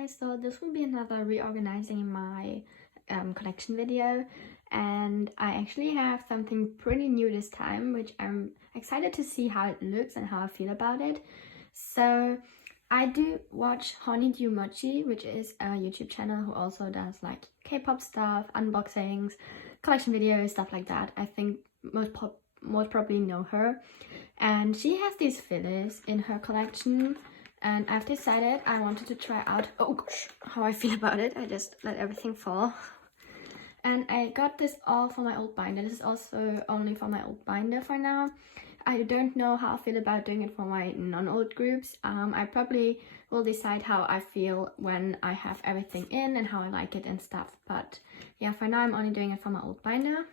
guys, so this will be another reorganizing my collection video, and I actually have something pretty new this time, which I'm excited to see how it looks and how I feel about it. So I do watch HONEYDEW MOCHI, which is a YouTube channel who also does like K-pop stuff, unboxings, collection videos, stuff like that. I think most probably know her, and she has these fillers in her collection, and I've decided I wanted to try out, oh gosh, how I feel about it. I just let everything fall. And I got this all for my old binder. This is also only for my old binder for now. I don't know how I feel about doing it for my non-old groups. I probably will decide how I feel when I have everything in and how I like it and stuff. But yeah, for now I'm only doing it for my old binder.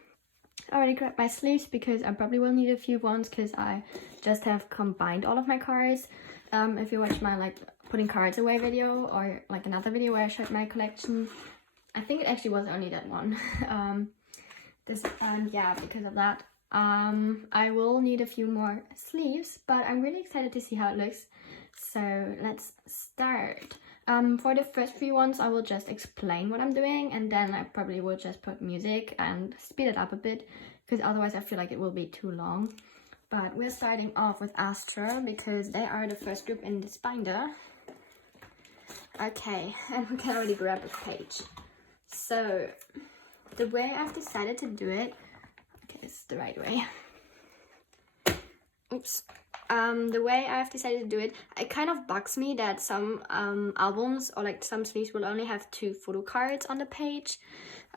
I already grabbed my sleeves because I probably will need a few ones because I just have combined all of my cards. If you watch my like putting cards away video or like another video where I showed my collection, I think it actually was only that one. Yeah, because of that, I will need a few more sleeves, but I'm really excited to see how it looks. So let's start. For the first few ones, I will just explain what I'm doing, and then I probably will just put music and speed it up a bit, because otherwise I feel like it will be too long. But we're starting off with Astra because they are the first group in this binder. Okay, and we can already grab a page. So the way I've decided to do it, okay, this is the right way. Oops. The way I've decided to do it, it kind of bugs me that some albums or like some sleeves will only have 2 photo cards on the page.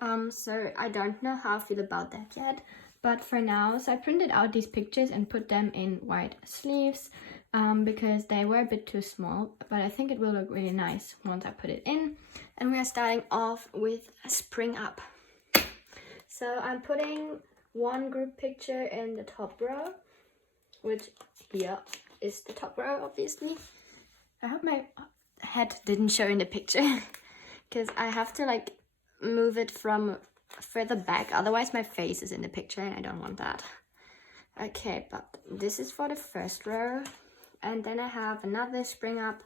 So I don't know how I feel about that yet. But for now, so I printed out these pictures and put them in white sleeves because they were a bit too small, but I think it will look really nice once I put it in. And we are starting off with Spring Up. So I'm putting one group picture in the top row, which here is the top row, obviously. I hope my head didn't show in the picture because I have to like move it from further back, otherwise my face is in the picture and I don't want that. Okay, but this is for the first row, and then I have another Spring Up,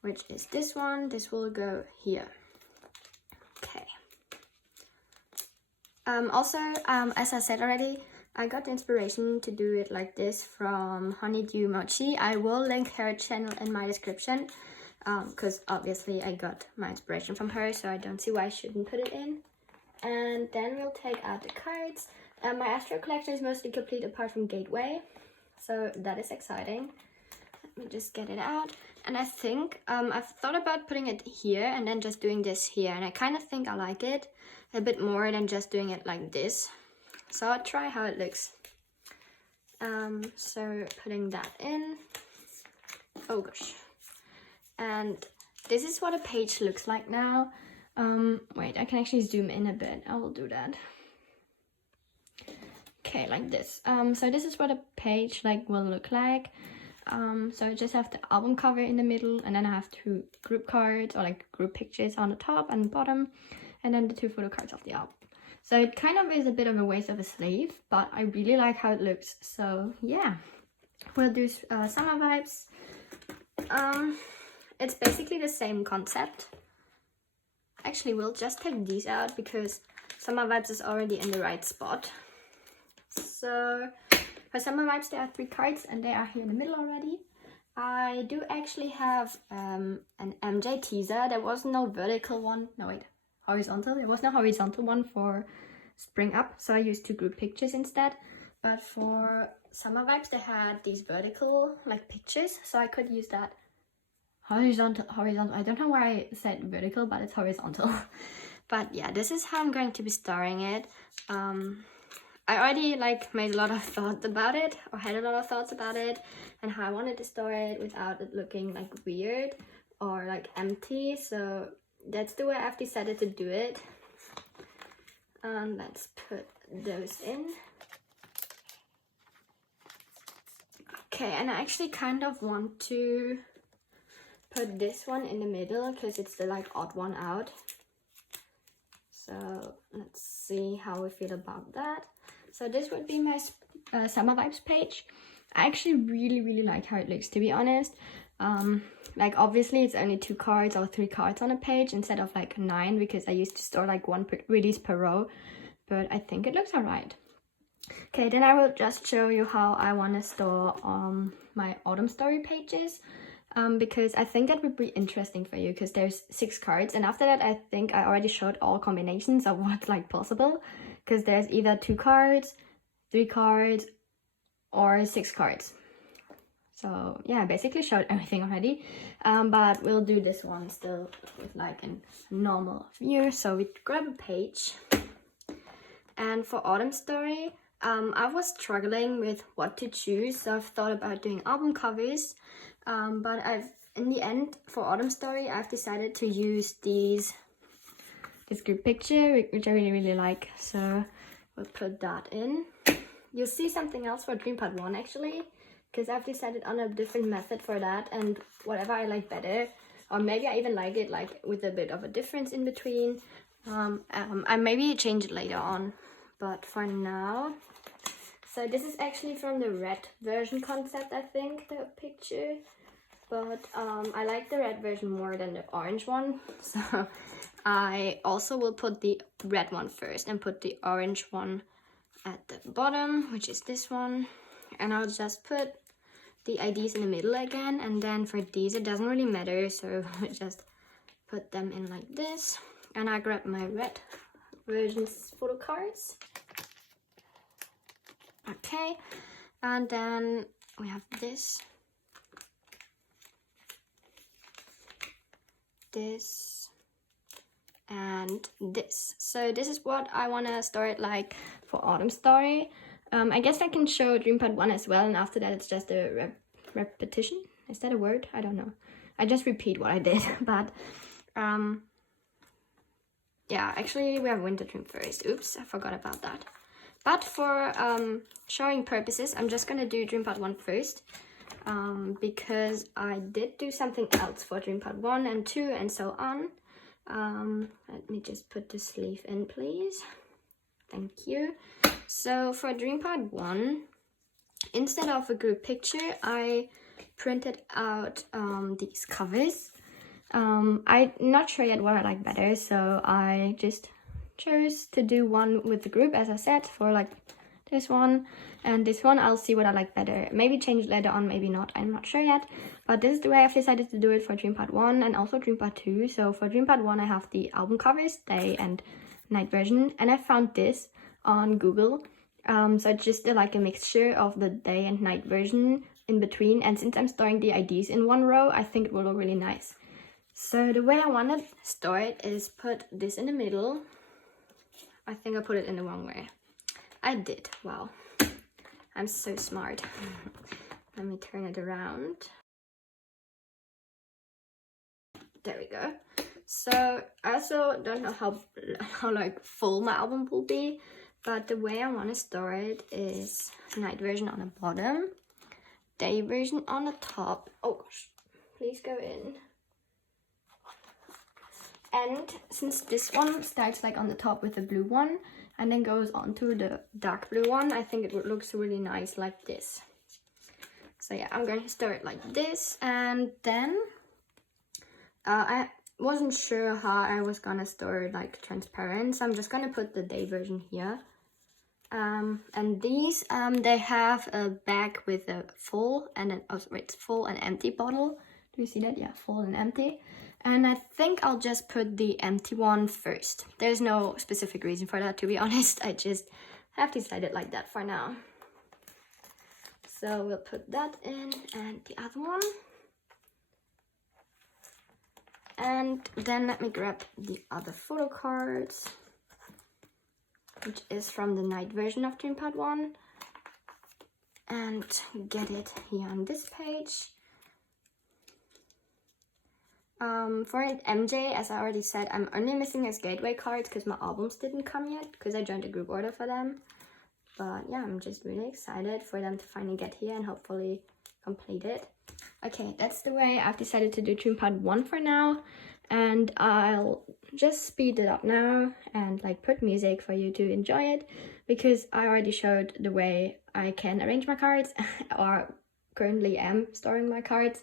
which is this one. This will go here. Okay. Also, as I said already, I got the inspiration to do it like this from HONEYDEW MOCHI. I will link her channel in my description because obviously I got my inspiration from her, so I don't see why I shouldn't put it in. And then we'll take out the cards. My Astro collection is mostly complete apart from Gateway, so that is exciting. Let me just get it out. And I think I've thought about putting it here and then just doing this here, and I kind of think I like it a bit more than just doing it like this. So I'll try how it looks. So putting that in. Oh gosh. And this is what a page looks like now. Wait, I can actually zoom in a bit. I will do that. Okay, like this. So this is what a page like will look like. So I just have the album cover in the middle, and then I have 2 group cards or like group pictures on the top and bottom, and then the 2 photo cards of the album. So it kind of is a bit of a waste of a sleeve, but I really like how it looks. So yeah, we'll do Summer Vibes. It's basically the same concept. Actually, we'll just take these out because Summer Vibes is already in the right spot. So for Summer Vibes, there are 3 cards and they are here in the middle already. I do actually have an MJ teaser. There was no vertical one. No, wait, horizontal. There was no horizontal one for Spring Up, so I used 2 group pictures instead. But for Summer Vibes, they had these vertical like pictures, so I could use that. Horizontal. I don't know why I said vertical, but it's horizontal. But yeah, this is how I'm going to be starring it. I already like made a lot of thoughts about it, or had a lot of thoughts about it, and how I wanted to store it without it looking like weird or like empty. So that's the way I've decided to do it. Let's put those in. Okay, and I actually kind of want to put this one in the middle because it's the like odd one out. So let's see how we feel about that. So this would be my Summer Vibes page. I actually really like how it looks, to be honest. Like obviously it's only 2 cards or 3 cards on a page instead of like 9, because I used to store like 1 release per row, but I think it looks alright. Okay, then I will just show you how I want to store my autumn story pages, because I think that would be interesting for you, because there's 6 cards, and after that I think I already showed all combinations of what's like possible, because there's either 2 cards, 3 cards, or 6 cards. So yeah, I basically showed everything already, but we'll do this one still with like a normal view. So we grab a page, and for autumn story, I was struggling with what to choose, so I've thought about doing album covers, but in the end for autumn story I've decided to use this group picture, which I really like, so we'll put that in. You'll see something else for Dream Part 1 actually, because I've decided on a different method for that, and whatever I like better, or maybe I even like it like with a bit of a difference in between. I maybe change it later on, but for now, so this is actually from the red version concept, I think, the picture, but I like the red version more than the orange one, so I also will put the red one first and put the orange one at the bottom, which is this one, and I'll just put the IDs in the middle again, and then for these it doesn't really matter, so just put them in like this. And I grab my red version's photo cards. Okay, and then we have this, and this. So this is what I want to store it like for autumn story. I guess I can show Dream Part 1 as well, and after that it's just a repetition. Is that a word? I don't know. I just repeat what I did, but yeah, actually we have Winter Dream first. Oops, I forgot about that. But for showing purposes, I'm just gonna do Dream Part 1 first, because I did do something else for Dream Part 1 and 2 and so on. Let me just put the sleeve in, please. Thank you. So for Dream Part 1, instead of a group picture, I printed out these covers. I'm not sure yet what I like better, so I just chose to do one with the group, as I said, for like this one and this one. I'll see what I like better. Maybe change it later on, maybe not. I'm not sure yet. But this is the way I've decided to do it for Dream Part 1 and also Dream Part 2. So for Dream Part 1, I have the album covers, day and night version. And I found this on Google. So it's just like a mixture of the day and night version in between. And since I'm storing the IDs in one row, I think it will look really nice. So the way I want to store it is put this in the middle. I think I put it in the wrong way. I did. Wow. I'm so smart. Let me turn it around. There we go. So I also don't know how like full my album will be, but the way I want to store it is night version on the bottom, day version on the top. Oh gosh, please go in. And since this one starts like on the top with the blue one and then goes on to the dark blue one, I think it would look really nice like this. So yeah, I'm going to store it like this, and then I wasn't sure how I was gonna store it like transparent, so I'm just gonna put the day version here. And these they have a bag with a full and an full and empty bottle. Do you see that? Yeah, full and empty. And I think I'll just put the empty one first. There's no specific reason for that, to be honest. I just have decided like that for now. So we'll put that in, and the other one. And then let me grab the other photo cards, which is from the night version of Dream Part 1, and get it here on this page. For MJ, as I already said, I'm only missing his gateway cards because my albums didn't come yet, because I joined a group order for them. But yeah, I'm just really excited for them to finally get here and hopefully complete it. Okay, that's the way I've decided to do Dream Part 1 for now. And I'll just speed it up now and like put music for you to enjoy it, because I already showed the way I can arrange my cards or currently am storing my cards.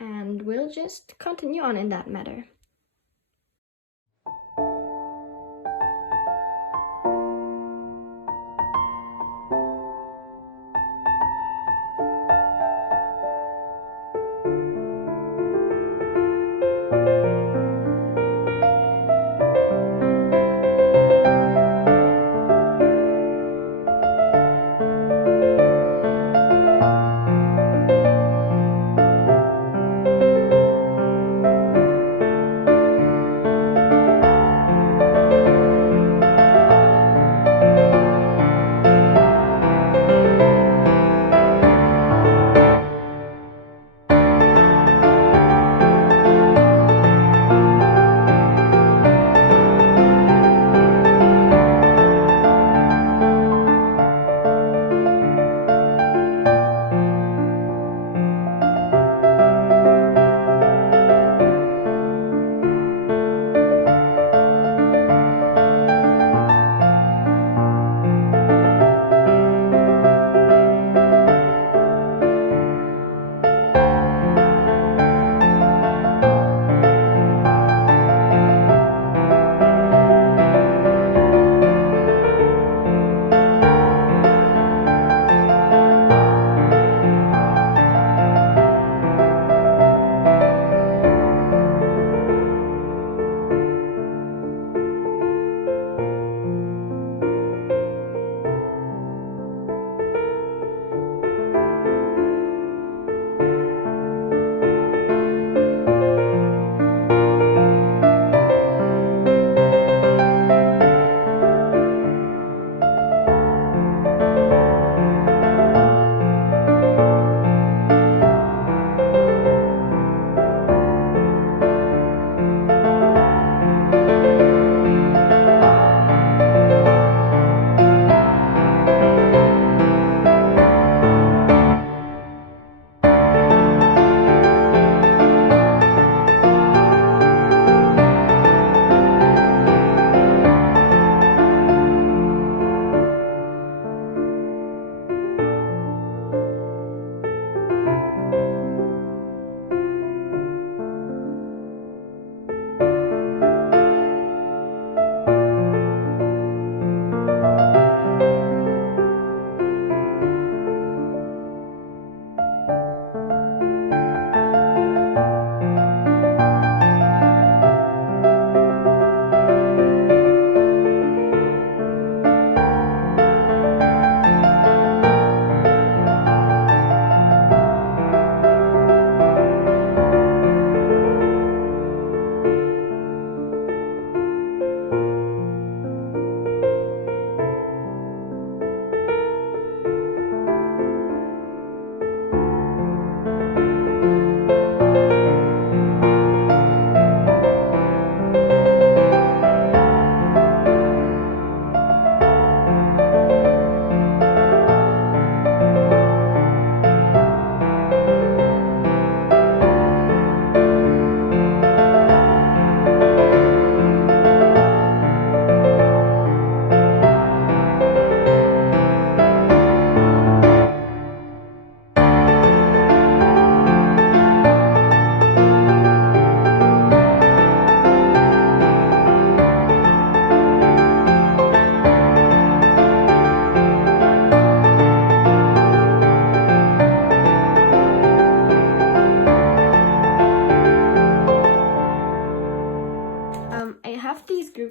and we'll just continue on in that matter.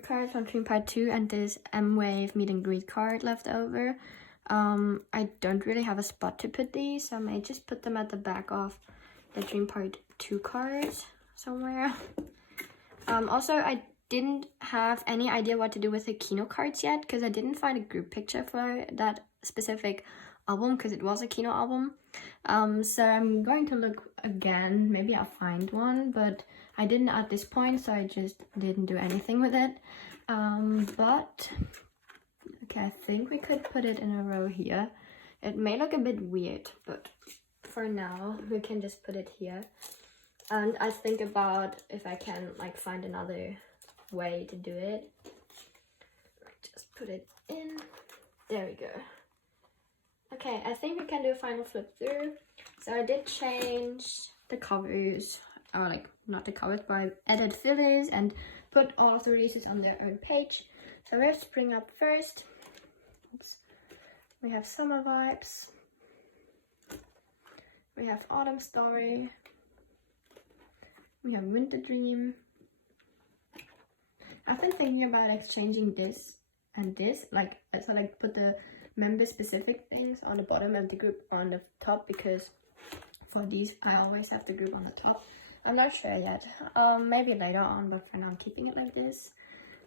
cards from Dream Part 2 and this M-Wave meet and greet card left over. I don't really have a spot to put these, so I may just put them at the back of the Dream Part 2 cards somewhere. Also, I didn't have any idea what to do with the Kino cards yet, because I didn't find a group picture for that specific album, because it was a Kino album. So I'm going to look again, maybe I'll find one, but I didn't at this point, so I just didn't do anything with it. But okay, I think we could put it in a row here. It may look a bit weird, but for now we can just put it here. And I think about if I can like find another way to do it. Just put it in. There we go. Okay, I think we can do a final flip through. So I did change the covers, or like not the covers, but I added fillers and put all of the releases on their own page. So we have spring up first. Oops. We have summer vibes. We have autumn story. We have winter dream. I've been thinking about exchanging this and this, like, so like put the member specific things on the bottom and the group on the top, because for these I always have the group on the top. I'm not sure yet. Maybe later on, but for now I'm keeping it like this.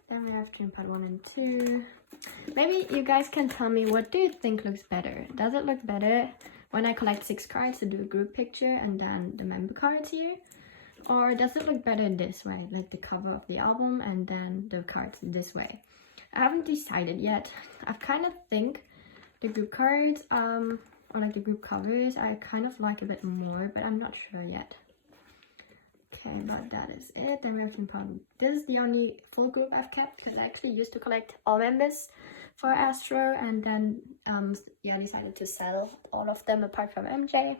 Then we have dream part 1 and 2. Maybe you guys can tell me, what do you think looks better? Does it look better when I collect 6 cards to do a group picture and then the member cards here? Or does it look better this way, like the cover of the album and then the cards this way? I haven't decided yet. I kind of think the group cards, or like the group covers, I kind of like a bit more, but I'm not sure yet. Okay, but that is it. Then we have this is the only full group I've kept, because I actually used to collect all members for Astro, and then yeah, decided to sell all of them apart from MJ.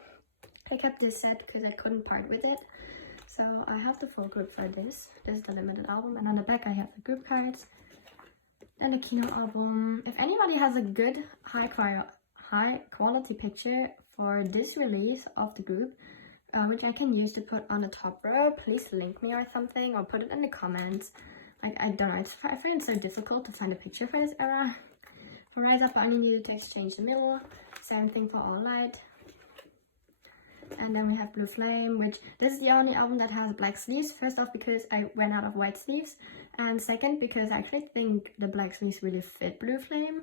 I kept this set because I couldn't part with it. So I have the full group for this. This is the limited album, and on the back I have the group cards. Then the Kino album. If anybody has a good high quality picture for this release of the group, which I can use to put on the top row, please link me or something, or put it in the comments. Like, I don't know, I find it so difficult to find a picture for this era. For Rise Up, I only needed to exchange the middle. Same thing for All Light. And then we have Blue Flame, which this is the only album that has black sleeves. First off, because I ran out of white sleeves, and second, because I actually think the black sleeves really fit Blue Flame.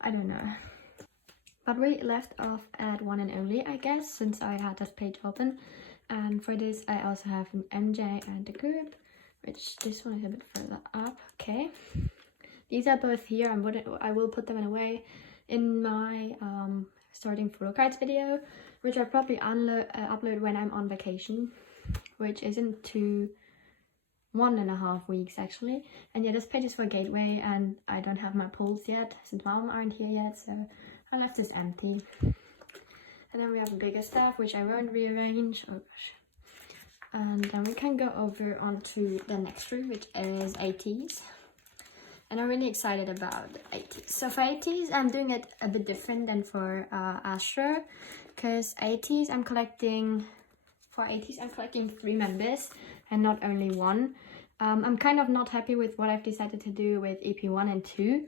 I don't know. But we left off at One and Only, I guess, since I had this page open. And for this, I also have an MJ and a group, which this one is a bit further up. Okay. These are both here. I will put them away in my starting Photocards video, which I'll probably upload when I'm on vacation, which is in 1.5 weeks actually. And yeah, this page is for Gateway, and I don't have my pulls yet since mom aren't here yet, so I left this empty. And then we have bigger stuff, which I won't rearrange. Oh gosh. And then we can go over onto the next room, which is 80s. And I'm really excited about 80s. So for 80s, I'm doing it a bit different than for Astro, because 80s I'm collecting 3 members and not only 1. I'm kind of not happy with what I've decided to do with EP 1 and 2,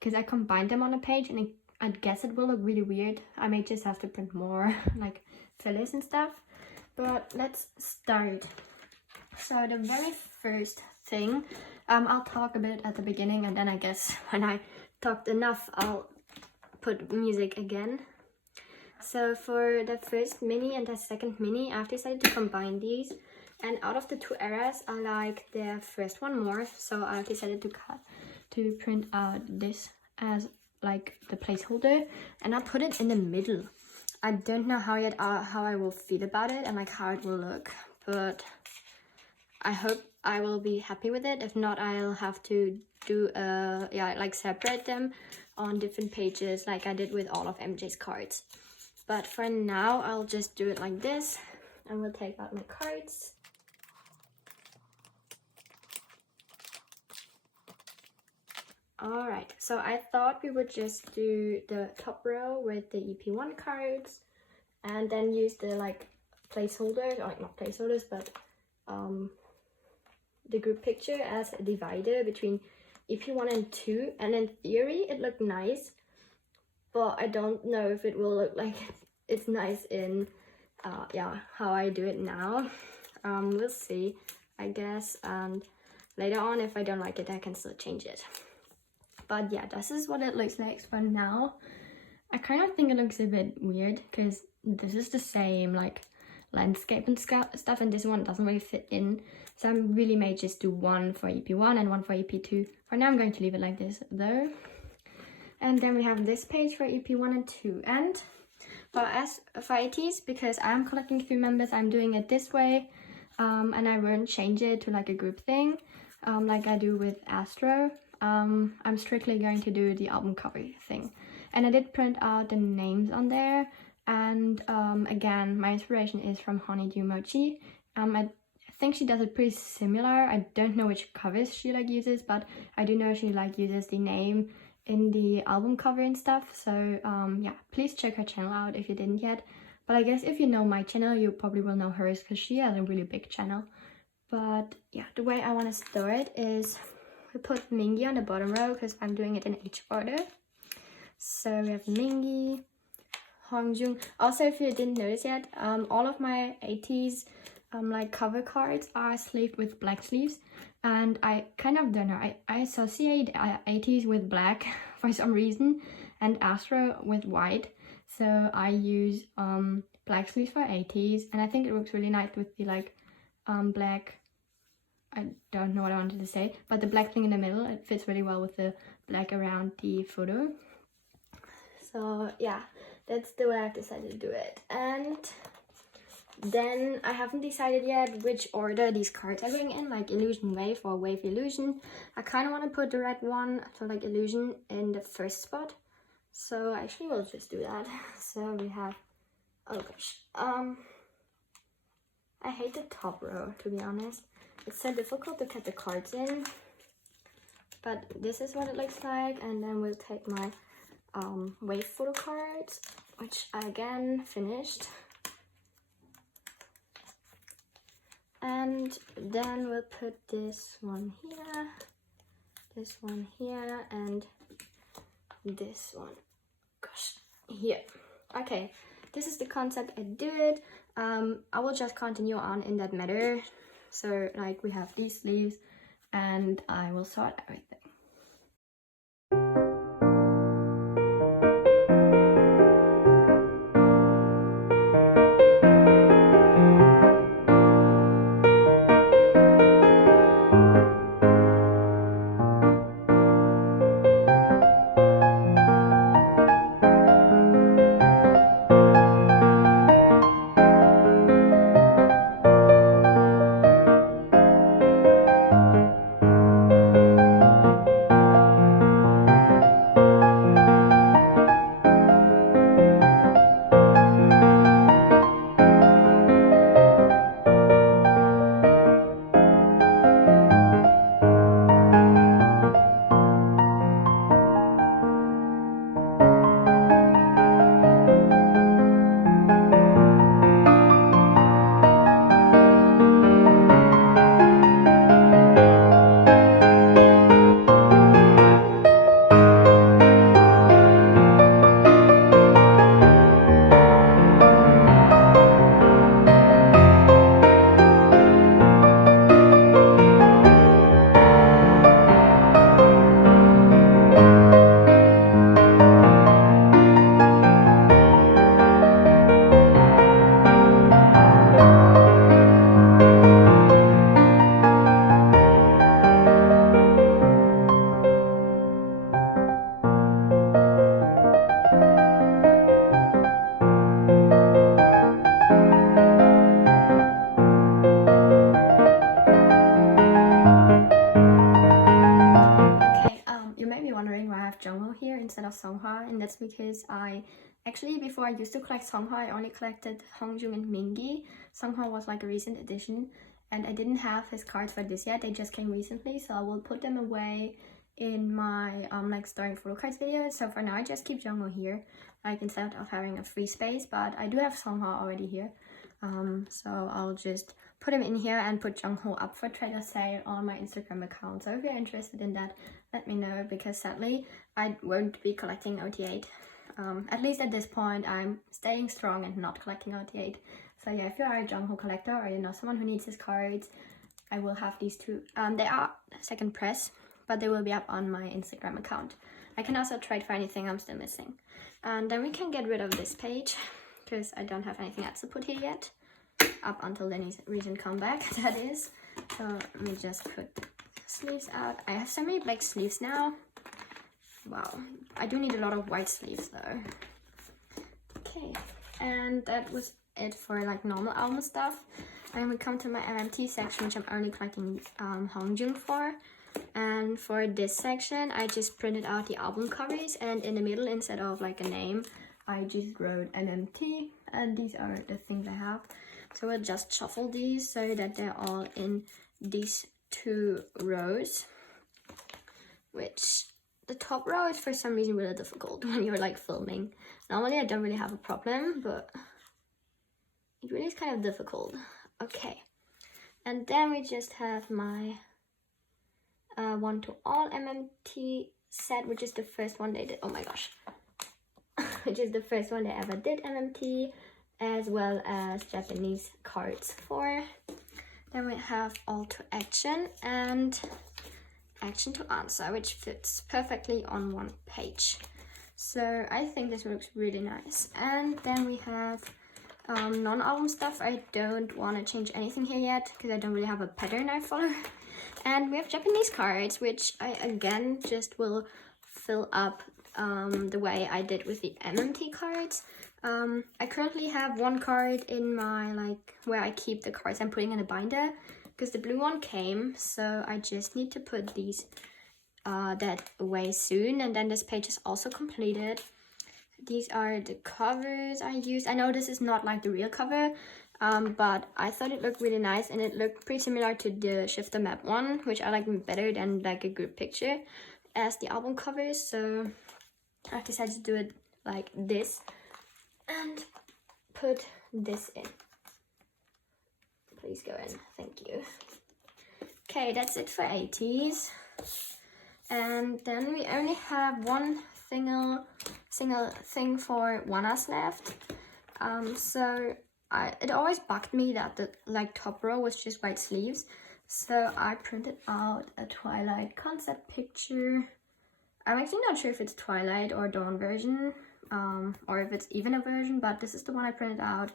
because I combined them on a page, and I guess it will look really weird. I may just have to print more like fillers and stuff. But let's start. So the very first thing, I'll talk a bit at the beginning, and then I guess when I talked enough, I'll put music again. So for the first mini and the second mini, I've decided to combine these. And out of the 2 eras, I like the first one more. So I've decided to print out this as like the placeholder, and I'll put it in the middle. I don't know how I will feel about it and like how it will look, but I hope I will be happy with it. If not, I'll have to do like separate them on different pages like I did with all of MJ's cards. But for now, I'll just do it like this, and we'll take out my cards. Alright, so I thought we would just do the top row with the EP1 cards, and then use the like placeholders, or like not placeholders, but the group picture as a divider between EP1 and 2. And in theory, it looked nice, but I don't know if it will look like it's nice in how I do it now. We'll see, I guess, and later on, if I don't like it, I can still change it. But yeah, this is what it looks like for now. I kind of think it looks a bit weird, because this is the same like landscape and stuff, and this one doesn't really fit in. So I really may just do one for EP1 and one for EP2. For now, I'm going to leave it like this though. And then we have this page for EP1 and 2. And for 80s, because I'm collecting 3 members, I'm doing it this way. And I won't change it to like a group thing, like I do with Astro. I'm strictly going to do the album cover thing. And I did print out the names on there, And again, my inspiration is from HONEYDEW MOCHI. I think she does it pretty similar. I don't know which covers she like uses, but I do know she like uses the name in the album cover and stuff. So yeah, please check her channel out if you didn't yet. But I guess if you know my channel, you probably will know hers because she has a really big channel. But yeah, the way I want to start is we put Mingi on the bottom row because I'm doing it in H order. So we have Mingi, Hongjoong. Also, if you didn't notice yet, all of my 80s like cover cards are sleeved with black sleeves, and I kind of don't know, I associate 80s with black for some reason and Astro with white, so I use black sleeves for 80s, and I think it looks really nice with the like black, I don't know what I wanted to say, but the black thing in the middle, it fits really well with the black around the photo. So yeah, that's the way I've decided to do it. And then I haven't decided yet which order these cards are going in, like Illusion Wave or Wave Illusion. I kind of want to put the red one, so like Illusion, in the first spot. So actually we'll just do that. So we have, oh gosh, I hate the top row, to be honest. It's so difficult to cut the cards in. But this is what it looks like, and then we'll take my wave photo cards, which I again finished. And then we'll put this one here, and this one, gosh, here. Okay, this is the concept I do it. I will just continue on in that matter. So like we have these sleeves, and I will sort everything. Here instead of Songhwa, and that's because I actually, before I used to collect Songhwa, I only collected Hongjoong and Mingi. Songhwa was like a recent addition, and I didn't have his cards for this yet. They just came recently, so I will put them away in my like starting photo cards video. So for now I just keep Jungho here, like instead of having a free space, but I do have Songhwa already here. So I'll just put him in here and put Jungho up for trade or sale on my Instagram account. So if you're interested in that, let me know, because sadly I won't be collecting OT8. At least at this point I'm staying strong and not collecting OT8. So yeah, if you are a Jungho collector or you know someone who needs his cards, I will have these two. They are second press, but they will be up on my Instagram account. I can also trade for anything I'm still missing. And then we can get rid of this page, because I don't have anything else to put here yet. Up until the recent comeback, that is. So let me just put the sleeves out. I have so many black sleeves now. Wow, I do need a lot of white sleeves though. Okay, and that was it for like normal album stuff. And we come to my MMT section, which I'm only collecting Hongjoong for. And for this section, I just printed out the album covers, and in the middle, instead of like a name, I just wrote MMT, and these are the things I have. So we'll just shuffle these so that they're all in these 2 rows, which the top row is for some reason really difficult when you're like filming. Normally I don't really have a problem, but it really is kind of difficult. Okay, and then we just have my one to all MMT set, which is the first one they did. Oh my gosh. Which is the first one they ever did MMT, as well as Japanese cards for. Then we have all to action and action to answer, which fits perfectly on 1 page. So I think this looks really nice. And then we have non-album stuff. I don't want to change anything here yet because I don't really have a pattern I follow. And we have Japanese cards, which I again just will fill up the way I did with the MMT cards. I currently have 1 card in my, like, where I keep the cards I'm putting in a binder, because the blue one came, so I just need to put these that away soon, and then this page is also completed. These are the covers I used. I know this is not like the real cover, but I thought it looked really nice, and it looked pretty similar to the Shifter Map one, which I like better than like a group picture as the album covers. So I decided to do it like this and put this in. Please go in, thank you. Okay, that's it for 80s. And then we only have one single thing for ONEUS left. So it always bugged me that the top row was just white sleeves. So I printed out a Twilight concept picture. I'm actually not sure if it's Twilight or Dawn version, or if it's even a version, but this is the one I printed out.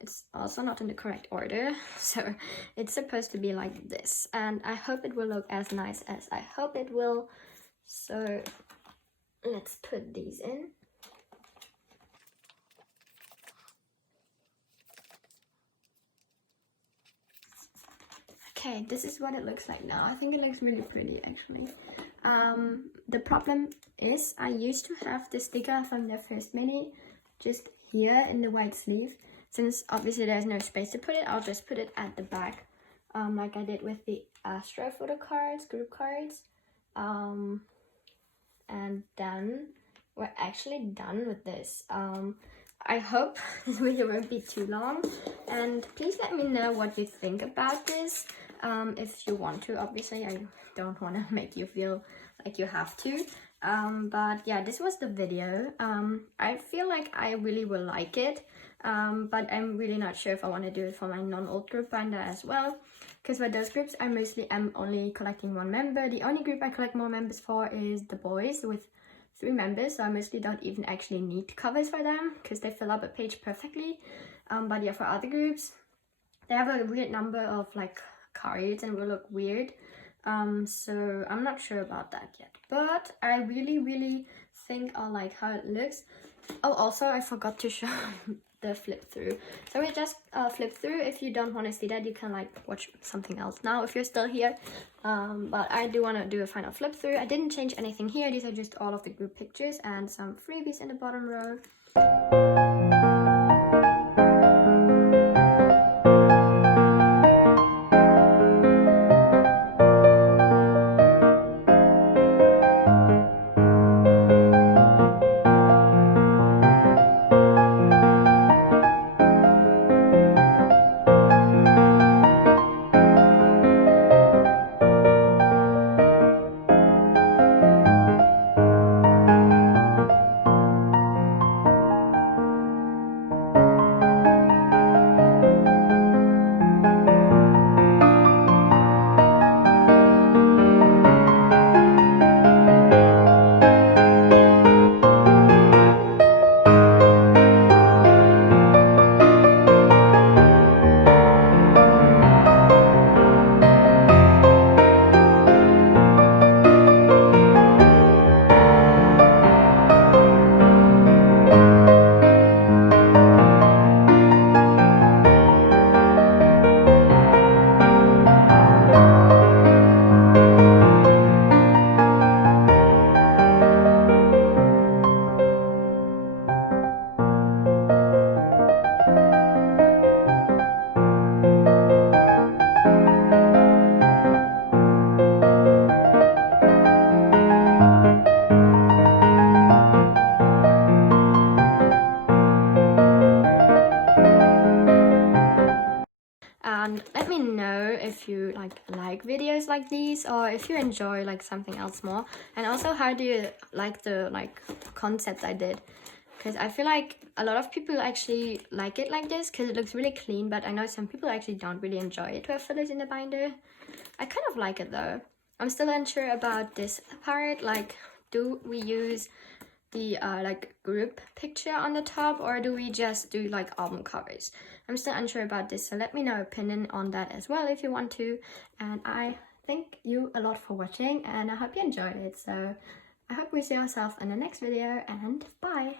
It's also not in the correct order, so it's supposed to be like this. And I hope it will look as nice as I hope it will. So let's put these in. Okay, this is what it looks like now. I think it looks really pretty, actually. The problem is I used to have the sticker from the first mini just here in the white sleeve. Since obviously there's no space to put it, I'll just put it at the back, like I did with the Astro Photocards, group cards. And then we're actually done with this. I hope this video won't be too long, and please let me know what you think about this, if you want to. Obviously I don't want to make you feel like you have to, but yeah, this was the video. I feel like I really will like it, but I'm really not sure if I want to do it for my non-old group binder as well, because for those groups I mostly am only collecting 1 member. The only group I collect more members for is the boys with 3 members, so I mostly don't even actually need covers for them because they fill up a page perfectly. But yeah, for other groups they have a weird number of like cards and will look weird, so I'm not sure about that yet, but I really think I like how it looks. Oh, also I forgot to show the flip through. So we just flip through. If you don't want to see that, you can like watch something else now if you're still here, but I do want to do a final flip through. I didn't change anything here. These are just all of the group pictures and some freebies in the bottom row. let me know if you like videos like these, or if you enjoy like something else more. And also, how do you like the concept I did? Because I feel like a lot of people actually like it like this because it looks really clean, but I know some people actually don't really enjoy it to have fillers in the binder. I kind of like it though. I'm still unsure about this part, like do we use the group picture on the top, or do we just do like album covers? I'm still unsure about this, so let me know your opinion on that as well if you want to. And I thank you a lot for watching, and I hope you enjoyed it. So I hope we see ourselves in the next video, and bye.